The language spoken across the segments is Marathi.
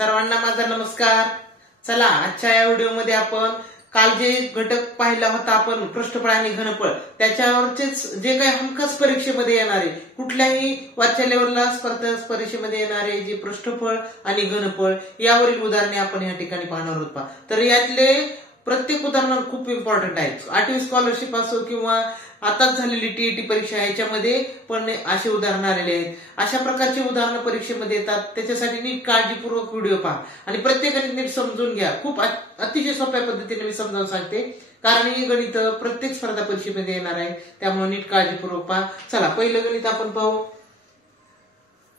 सर्वांना माझा नमस्कार। चला आजच्या या व्हिडिओमध्ये आपण काल जे घटक पाहिला होता आपण पृष्ठफळ आणि घनफळ त्याच्यावरचेच जे काही हमखास परीक्षेमध्ये येणारे कुठल्याही वरच्या लेवलला स्पर्धा परीक्षेमध्ये येणारे जे पृष्ठफळ आणि घनफळ यावरील उदाहरणे आपण या ठिकाणी पाहणार आहोत। तर यातले प्रत्येक उदाहरण खूप इम्पॉर्टंट आहे। 8वी स्कॉलरशिप असो किंवा आताच झालेली टीईटी परीक्षा याच्यामध्ये पण असे उदाहरण आलेले आहेत। अशा प्रकारचे उदाहरण परीक्षेमध्ये येतात, त्याच्यासाठी नीट काळजीपूर्वक व्हिडिओ पहा आणि प्रत्येकाने नीट समजून घ्या। खूप अतिशय सोप्या पद्धतीने मी समजावून सांगते, कारण हे गणित प्रत्येक स्पर्धा परीक्षेमध्ये येणार आहे, त्यामुळे नीट काळजीपूर्वक पहा। चला पहिलं गणित आपण पाहू।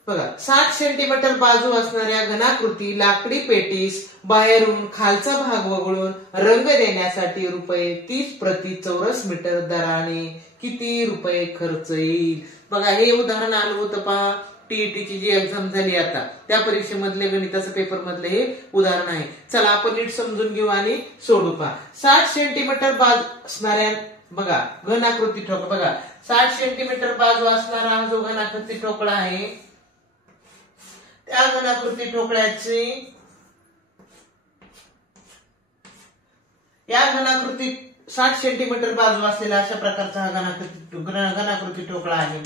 बघा, 60 सेंटीमीटर बाजू असणाऱ्या घनाकृती लाकडी पेटीस बाहेरून खालचा भाग वगळून रंग देण्यासाठी रुपये 30 प्रति चौरस मीटर दराने किती रुपये खर्च येईल? बघा, हे उदाहरण आलं होतं पहा, टीईटीची जी एक्झाम झाली आता त्या परीक्षेमधले गणिताचं पेपर मधले हे उदाहरण आहे। चला आपण नीट समजून घेऊ आणि सोडू पहा। 60 सेंटीमीटर बाजू असणाऱ्या बघा घनाकृती ठोकळा, बघा 60 सेंटीमीटर बाजू असणारा जो घनाकृती ठोकळा आहे त्या घनाकृती ठोकळ्याची या घनाकृती 60 सेंटीमीटर बाजू असलेला अशा प्रकारचा हा घनाकृती ठोकळा आहे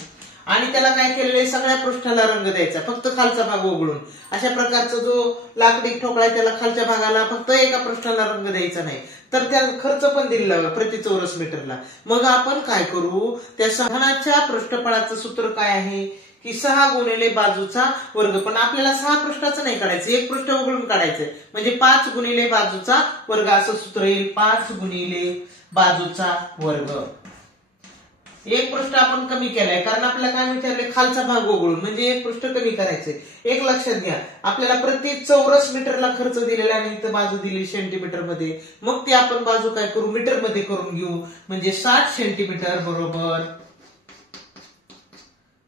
आणि त्याला काय केलेलं, सगळ्या पृष्ठाला रंग द्यायचा, फक्त खालचा भाग वगळून। अशा प्रकारचा जो लाकडी ठोकळा आहे त्याला खालच्या भागाला फक्त एका पृष्ठाला रंग द्यायचा नाही, तर त्या खर्च पण दिलेला प्रति चौरस मीटरला। मग आपण काय करू, त्या सहनाच्या पृष्ठफळाचं सूत्र काय आहे की 6 गुणिले बाजूचा वर्ग, पण आपल्याला 6 पृष्ठाचं नाही काढायचं, एक पृष्ठ वगळून काढायचं, म्हणजे 5 गुणिले बाजूचा वर्ग असं सूत्र येईल। 5 गुणिले बाजूचा वर्ग, एक पृष्ठ आपण कमी केलाय कारण आपल्याला काय विचारले, खालचा भाग वगळून, म्हणजे एक पृष्ठ कमी करायचे। एक लक्षात घ्या, आपल्याला प्रति चौरस मीटरला खर्च दिलेला आणि इथं बाजू दिली सेंटीमीटर मध्ये, मग ती आपण बाजू काय करू, मीटर मध्ये करून घेऊ, म्हणजे 60 सेंटीमीटर बरोबर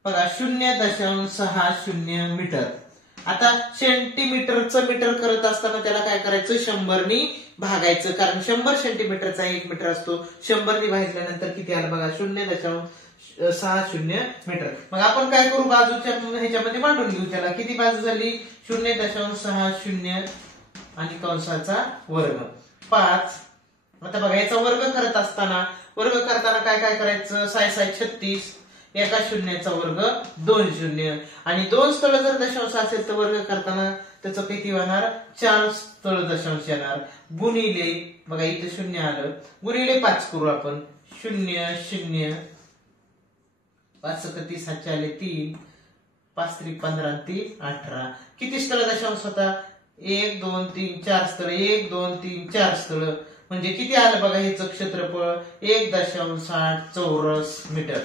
बघा 0.60 मीटर। आता सेंटीमीटरचं मीटर करत असताना त्याला काय करायचं, 100 नी भागायचं, कारण 100 सेंटीमीटरचा 1 मीटर असतो। 100 नी भागल्यानंतर किती आलं बघा, 0.60 मीटर। मग आपण काय करू, बाजूच्या ह्याच्यामध्ये मांडून घेऊ त्याला, किती बाजू झाली 0.60 आणि कंसाचा वर्ग 5। आता बघा याचा वर्ग करत असताना काय काय करायचं, 6 6 36, एका शून्याचा वर्ग 2 शून्य, आणि 2 स्थळ जर दशांश असेल तर वर्ग करताना त्याचं किती होणार, 4 स्थळ दशांश येणार, गुणिले बघा इथे 0 आलं, गुणिले 5 करू आपण, 0 0 5 30 7 आले 3, 5 3 15 3 18, किती स्थळ दशांश होता, 1 2 3 4 स्थळ, 1 2 3 4 स्थळ, म्हणजे किती आलं बघा हेच क्षेत्रफळ 1.60 चौरस मीटर।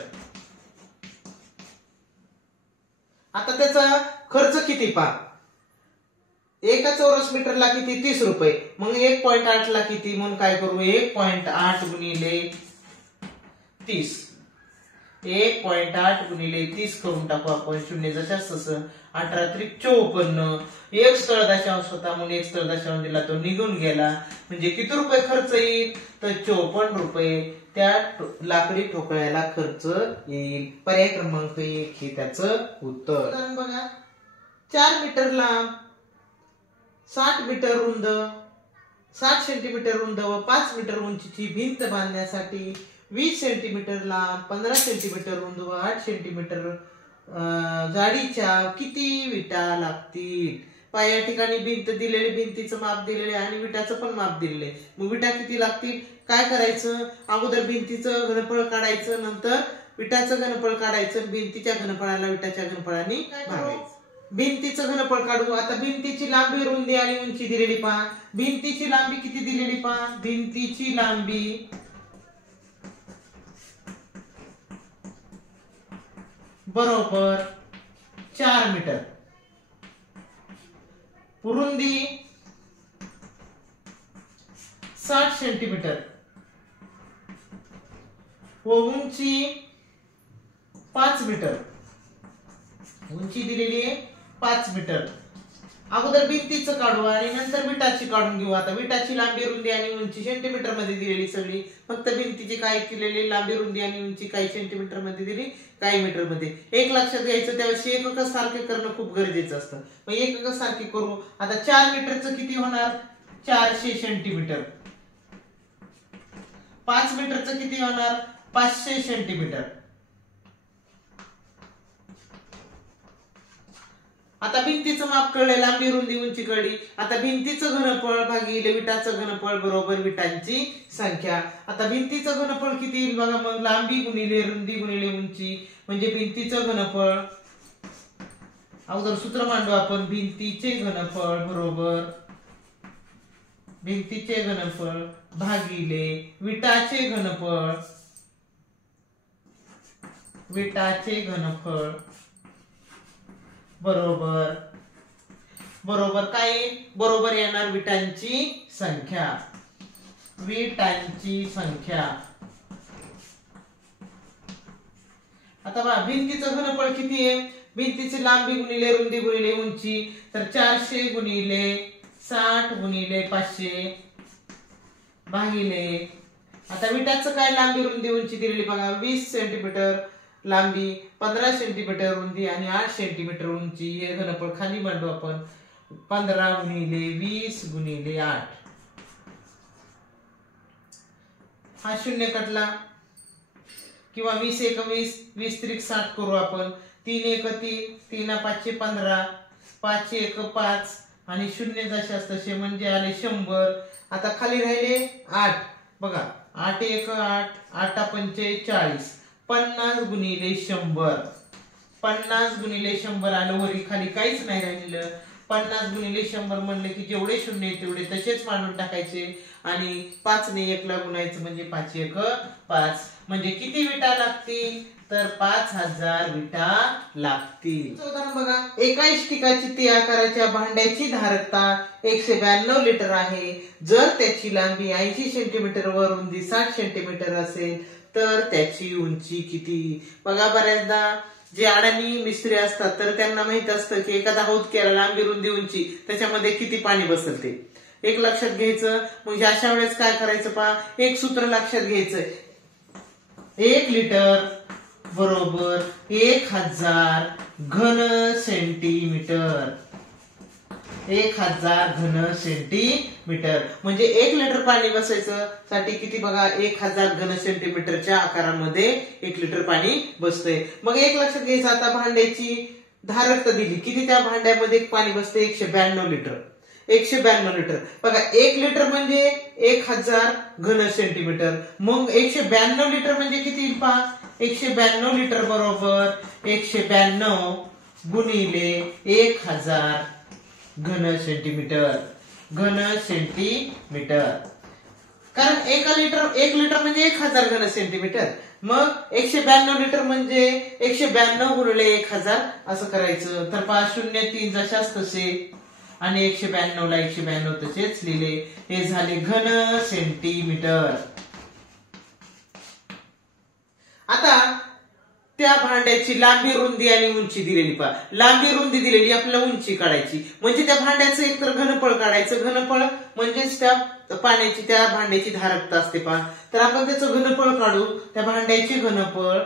आता त्याचा खर्च किती पहा, एका चौरस मीटरला किती 30 रुपये, मग 1.8 ला किती, म्हणून काय करू 1.8 गुणिले 30, 1.8 गुणिले 30 करून टाकू आपण, 0 जशास तसं, 18 त्रिक 54, एक स्थळ दशांश होता म्हणून एक स्थळ दशांश दिला तो निघून गेला, म्हणजे किती रुपये खर्च येईल, तर 54 रुपये त्या लाकडी ठोकळ्याला खर्च येईल। पर्याय क्रमांक 1 हे त्याचं उत्तर। बघा 4 मीटर लांब, 60 मीटर रुंद, 60 सेंटीमीटर रुंद व 5 मीटर उंचीची भिंत बांधण्यासाठी 20 सेंटीमीटर लांब, 15 सेंटीमीटर रुंद व 8 सेंटीमीटर जाडीच्या किती विटा लागतील? या ठिकाणी भिंत दिलेली, भिंतीचं माप दिलेले आणि विटाचं पण माप दिलेले, मग विटा किती लागतील, काय करायचं, अगोदर भिंतीचं घनफळ काढायचं, नंतर विटाचं घनफळ काढायचं, भिंतीच्या घनफळाला विटाच्या घनफळाने भागायचं। भिंतीचं घनफळ काढू। आता भिंतीची लांबी, रुंदी आणि उंची दिलेली पहा, भिंतीची लांबी किती दिलेली पहा, भिंतीची लांबी बरोबर 4 मीटर, रुंदी 60 सेंटीमीटर व उंची 5 मीटर, उंची दिलेली आहे 5 मीटर, अगोदर भिंतीचं काढू आणि नंतर विटाची काढून घेऊ. आता विटाची लांबी रुंदी आणि उंची सेंटीमीटर मध्ये दिलेली सगळी, फक्त भिंतीची काय केलेली लांबी रुंदी आणि उंची काही सेंटीमीटर मध्ये दिली, काही मीटर मध्ये. एक लक्षात घ्यायचं, त्यावेळी एकक सारखे करणं खूप गरजेचं असतं. मग एकक सारखे करू. आता 4 मीटरचं किती होणार? 400 सेंटीमीटर. 5 मीटरचं किती होणार? 500 सेंटीमीटर. आता भिंतीचं माप कळलं, लांबी रुंदी उंची कळली. आता भिंतीचं घनफळ भागिले विटाचं घनफळ बरोबर विटांची संख्या. आता भिंतीचं घनफळ किती येईल बघा. मग लांबी गुणिले रुंदी गुणिले उंची म्हणजे भिंतीचं घनफळ. अगोदर सूत्र मांडू आपण. भिंतीचे घनफळ बरोबर भिंतीचे घनफळ भागिले विटाचे घनफळ. विटाचे घनफळ बरोबर बरोबर काय? बरोबर येणार विटांची संख्या. विटांची संख्या. आता बघा भिंतीचं घनफळ किती आहे? भिंतीची लांबी गुणिले रुंदी गुणिले उंची, तर 400 गुणिले 60 गुणिले 500 भागिले. आता विटाचं काय लांबी रुंदी उंची दिलेली बघा. 20 सेंटीमीटर लांबी, 15 सेंटीमीटर रुंदी आणि 8 सेंटीमीटर उंची. हे घनफळ खाली मांडू आपण. 15 गुणिले 20 गुणिले 8. हा शून्य कटला किंवा 20 एक 20, 20 त्रिक 60 करू आपण. 3 एक 3, 3 5 15, 5 एक 5 आणि शून्य जशास तसे म्हणजे आले 100. आता खाली राहिले 8 बघा. 8 एक 8, 8 पंचे 40. 50 गुणिले 100. 50 गुणिले 100 आलं. वरी खाली काहीच नाही राहिलेलं. 50 गुणिले 100 म्हणले की जेवढे शून्य तेवढे तसेच मांडून टाकायचे आणि 5 ने 1 ला गुणायचं म्हणजे 5 एक 5. म्हणजे किती विटा लागतील? तर 5000 विटा लागतील. उदाहरण बघा. एका इष्टिकाची ती आकाराच्या भांड्याची धारकता 192 लिटर आहे. जर त्याची लांबी 80 सेंटीमीटर व रुंदी 60 सेंटीमीटर असेल तर त्याची उंची किती? बघा बऱ्याचदा जे अडाणी मिस्त्री असतात तर त्यांना माहित असतं की एखादा हौद केला लांबी रुंदी उंची त्याच्यामध्ये किती पाणी बसेल ते एक लक्षात घ्यायचं. म्हणजे अशा वेळेस काय करायचं पहा. एक सूत्र लक्षात घ्यायचं. 1 लिटर बरोबर 1000 घन सेंटीमीटर. 1000 घन सेंटीमीटर म्हणजे 1 लिटर पाणी बसायचं साठी किती बघा. 1000 घन सेंटीमीटरच्या आकारामध्ये 1 लिटर पाणी बसतंय. मग एक लक्षात घ्यायचं. आता भांड्याची धारकता दिली किती त्या भांड्यामध्ये पाणी बसते. 192 लिटर. 192 लिटर बघा. 1 लिटर म्हणजे 1000 घन सेंटीमीटर. मग 192 लिटर म्हणजे किती येईल पहा. 192 लिटर बरोबर 192 गुणिले 1000 घन सेंटीमीटर. घन सेंटीमीटर. कारण 1 लिटर म्हणजे 1000 घन सेंटीमीटर. मग 192 लिटर म्हणजे 192 गुणिले 1000 असं करायचं. तर पहा 0 3 जशास तसे आणि 192 ला 192 तसेच लिहिले. हे झाले घन सेंटीमीटर. आता त्या भांड्याची लांबी रुंदी आणि उंची दिलेली पहा. लांबी रुंदी दिलेली आपल्याला उंची काढायची म्हणजे त्या भांड्याचं एकतर घनफळ काढायचं. घनफळ म्हणजेच त्या पाण्याची त्या भांड्याची धारकता असते पहा. तर आपण त्याचं घनफळ काढू. त्या भांड्याचे घनफळ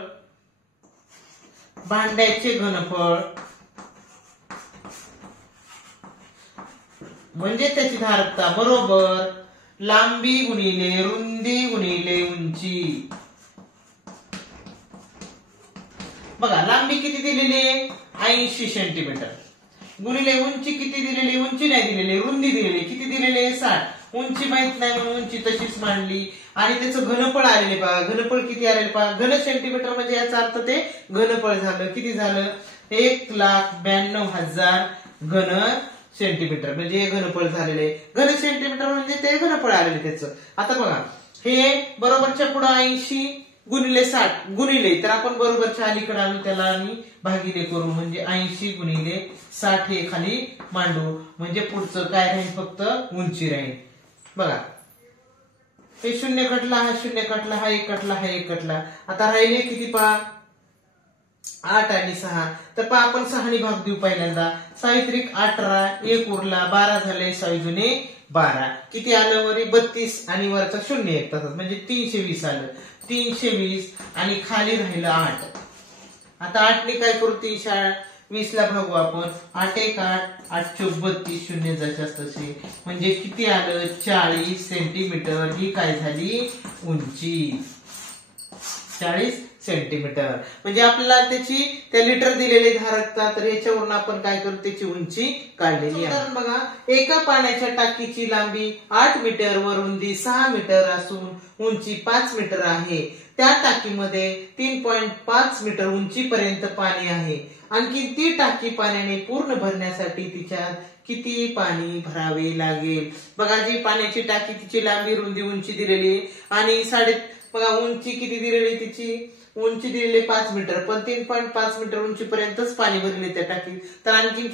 म्हणजे त्याची धारकता बरोबर लांबी गुणिले रुंदी गुणिले उंची. बघा लांबी किती दिलेली आहे 80 सेंटीमीटर गुणिले उंची किती दिलेली. उंची नाही दिलेली, रुंदी दिलेली. किती दिलेली 60. उंची माहित नाही म्हणून उंची तशीच मांडली आणि त्याचं घनफळ आलेले पहा. घनफळ किती आलेले पहा. घन सेंटीमीटर म्हणजे याचा अर्थ ते घनफळ झालं. किती झालं 1,92,000 घन सेंटीमीटर म्हणजे हे घनफळ झालेले. घन सेंटीमीटर म्हणजे ते घनफळ आलेले त्याचं. आता बघा हे बरोबरच्या पुढे 80 गुणिले 60 गुणिले तर आपण बरोबरच्या अलीकडे आणू त्याला आणि भागिले करू म्हणजे 80 गुणिले 60 हे खाली मांडू म्हणजे पुढचं काय राहील फक्त उंची राहील. बघा हे 0 कटला, हा 0 कटला, हा 1 कटला, हा 1 कटला. आता राहिले किती पहा 8 आणि 6 तर आपण 6 भाग देऊ पहिल्यांदा. 6×18 1 उरला 12 झाले 6 12 किती आलं वरी 32 आणि वरचा 0 1 तसंच म्हणजे 320 आलं. 320 आणि खाली राहिलं 8. आता 8 ने काय करू 320 ला भागू आपण. 8 1 8 8 चौक 32 0 जशास तसे म्हणजे किती आलं 40 सेंटीमीटर. ही काय झाली उंची 40 सेंटीमीटर. म्हणजे आपल्याला त्याची त्या लिटर दिलेले धारकता तर याच्यावरून आपण काय करू त्याची उंची काढलेली आहे. बघा एका पाण्याच्या टाकीची लांबी 8 मीटर व रुंदी 6 मीटर असून उंची 5 मीटर आहे. त्या टाकीमध्ये 3.5 मीटर उंचीपर्यंत पाणी आहे. आणखी ती टाकी पाण्याने पूर्ण भरण्यासाठी तिच्यात किती पाणी भरावे लागेल. बघा जी पाण्याची टाकी तिची लांबी रुंदी उंची दिलेली आणि बघा उंची किती दिलेली तिची उंची दिलेली 5 मीटर पण 3.5 मीटर उंचीपर्यंतच पाणी भरले त्या टाकीत. तर आणखी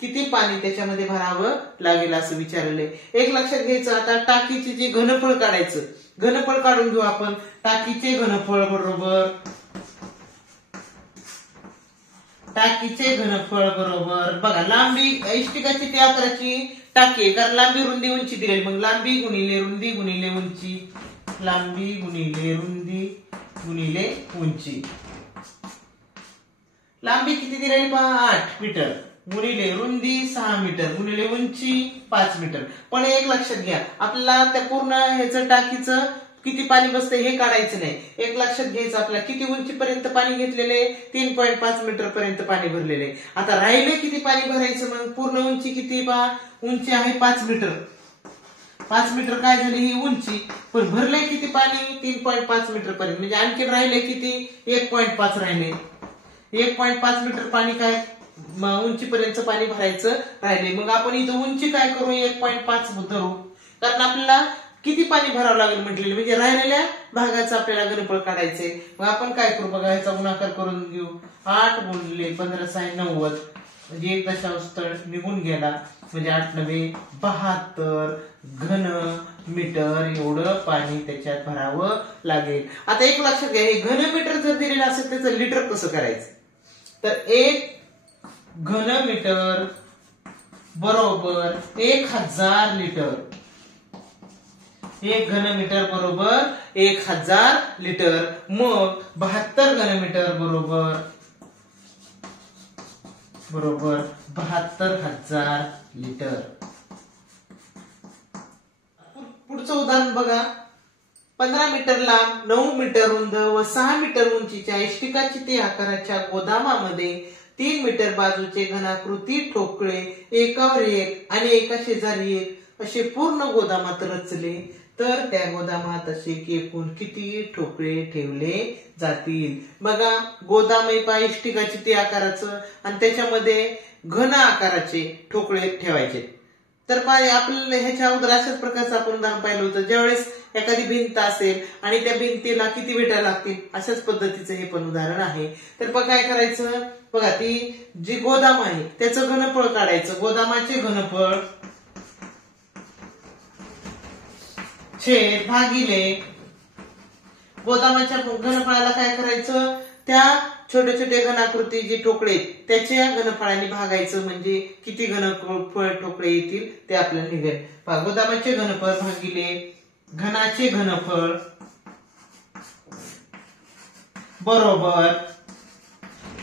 किती पाणी त्याच्यामध्ये भरावं लागेल असं विचारलंय. एक लक्षात घ्यायचं आता टाकीचे जे घनफळ काढायचं. घनफळ काढून घेऊ आपण. टाकीचे घनफळ बरोबर बघा लांबी इष्टिकाची त्या आकाराची टाकी आहे कारण लांबी रुंदी उंची दिलेली. मग लांबी गुणिले रुंदी गुणिले उंची. लांबी गुणिले रुंदी गुणिले उंची. लांबी किती दिलेली पहा 8 मीटर गुणिले रुंदी 6 मीटर गुणिले उंची 5 मीटर. पण एक लक्षात घ्या आपल्याला त्या पूर्ण ह्याचं टाकीचं किती पाणी बसतंय हे काढायचं नाही. एक लक्षात घ्यायचं आपल्याला किती उंचीपर्यंत पाणी घेतलेले 3.5 मीटर पर्यंत पाणी भरलेले. आता राहिले किती पाणी भरायचं मग पूर्ण उंची किती पहा उंची आहे 5 मीटर. 5 मीटर काय झाली ही उंची पण भरले किती पाणी 3.5 मीटर पर्यंत म्हणजे आणखी राहिले किती 1.5 राहिले. 1.5 मीटर पाणी काय उंचीपर्यंत पाणी भरायचं राहिले. मग आपण इथं उंची काय करू 1.5 धरू कारण आपल्याला किती पाणी भरावं लागेल म्हटलेलं म्हणजे राहिलेल्या भागाचं आपल्याला घनफळ काढायचंय. मग आपण काय करू बघा ह्याचा गुणाकार करून घेऊ. 8 गुणिले 15 6 90 म्हणजे 1 दशांश स्थळ निघून गेला म्हणजे 8 9 72 घन मीटर एवढं पाणी त्याच्यात भरावं लागेल. आता एक लक्षात घ्या हे घन मीटर जर दिलेलं असेल त्याचं लिटर कसं करायचं तर 1 घन मीटर बरोबर 1000 लिटर. 1 घन मीटर बरोबर 1000 लिटर. मग 72 घन मीटर बरोबर 72,000 लिटर. पुढचं उदाहरण बघा. 15 मीटर लांब 9 मीटर रुंद व 6 मीटर उंचीच्या इष्टिकाची ते आकाराच्या गोदामामध्ये 3 मीटर बाजूचे घनाकृती ठोकळे एकावर एक आणि एका शेजारी एक असे पूर्ण गोदामात रचले तर त्या गोदामात असे एकूण किती ठोकळे ठेवले जातील. बघा गोदाम आहे इष्टिकाची ते आकाराचं आणि त्याच्यामध्ये घन आकाराचे ठोकळे ठेवायचे. तर आपल्याला ह्याच्या अगोदर अशाच प्रकारचं आपण उदाहरण पाहिलं होतं. ज्यावेळेस एखादी भिंत असेल आणि त्या भिंतीला किती विटा लागतील अशाच पद्धतीचं हे पण उदाहरण आहे. तर काय करायचं बघा ती जी गोदाम आहे त्याचं घनफळ काढायचं. गोदामाचे घनफळ छेद भागिले गोदामाच्या घनफळाला काय करायचं त्या छोटे छोटे घनाकृती जे ठोकळे त्याच्या घनफळाने भागायचं म्हणजे किती घनफळ ठोकळे येतील ते आपल्याला निघेल. गोदामाचे घनफळ भागिले घनाचे घनफळ बरोबर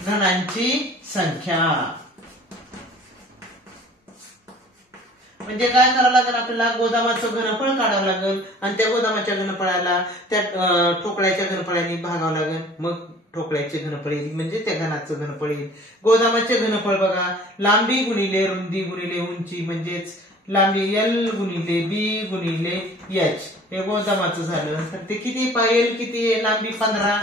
घनांची संख्या. म्हणजे काय करावं लागेल आपल्याला गोदामाचं घनफळ काढावं लागेल आणि त्या गोदामाच्या घनफळाला त्या ठोकळ्याच्या घनफळाने भागावं लागेल. मग ठोकळ्याचे घनफळ येईल म्हणजे त्या घनाचं घनफळ येईल. गोदामाचे घनफळ बघा लांबी गुणिले रुंदी गुणिले उंची म्हणजेच लांबी L गुणिले B गुणिले H हे गोदामाचं झालं. तर ते किती L किती आहे लांबी 15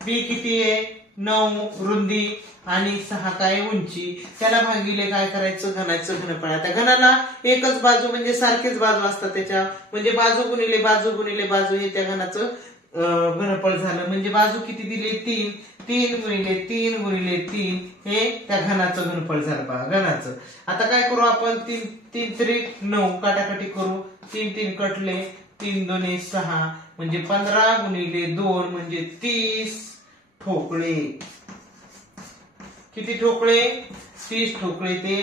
B किती आहे 9 रुंदी आणि 6 काय उंची त्याला भागिले काय करायचं घनाचं घनफळ. आता घनाला एकच बाजू म्हणजे सारखेच बाजू असतात त्याच्या म्हणजे बाजू गुणिले बाजू हे त्या घनाचं घनफळ झालं. म्हणजे बाजू किती दिली 3 गुणिले 3 हे त्या घनाचं घनफळ झालं पहा घनाचं. आता काय करू आपण 3 3 9 काटाकाटी करू. 3 3 कटले 3 2 6 म्हणजे 15 गुणिले 2 म्हणजे 30 ठोकळे. किती ठोकळे? 30 ठोकळे ते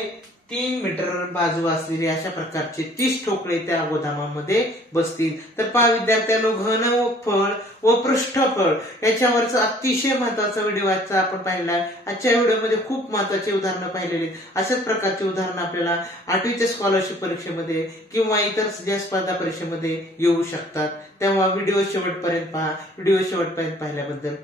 3 मीटर बाजू असलेले अशा प्रकारचे 30 ठोकळे त्या गोदामामध्ये बसतील. तर पहा विद्यार्थ्यांनो, घनफळ व पृष्ठफळ याच्यावरचा अतिशय महत्वाचा व्हिडिओ आजचा आपण पाहिला आहे. आजच्या व्हिडिओमध्ये खूप महत्वाचे उदाहरणं पाहिलेली. अशाच प्रकारचे उदाहरणं आपल्याला 8वीच्या स्कॉलरशिप परीक्षेमध्ये किंवा इतर ज्या स्पर्धा परीक्षेमध्ये येऊ शकतात. तेव्हा व्हिडिओ शेवटपर्यंत पहा. व्हिडिओ शेवटपर्यंत पाहिल्याबद्दल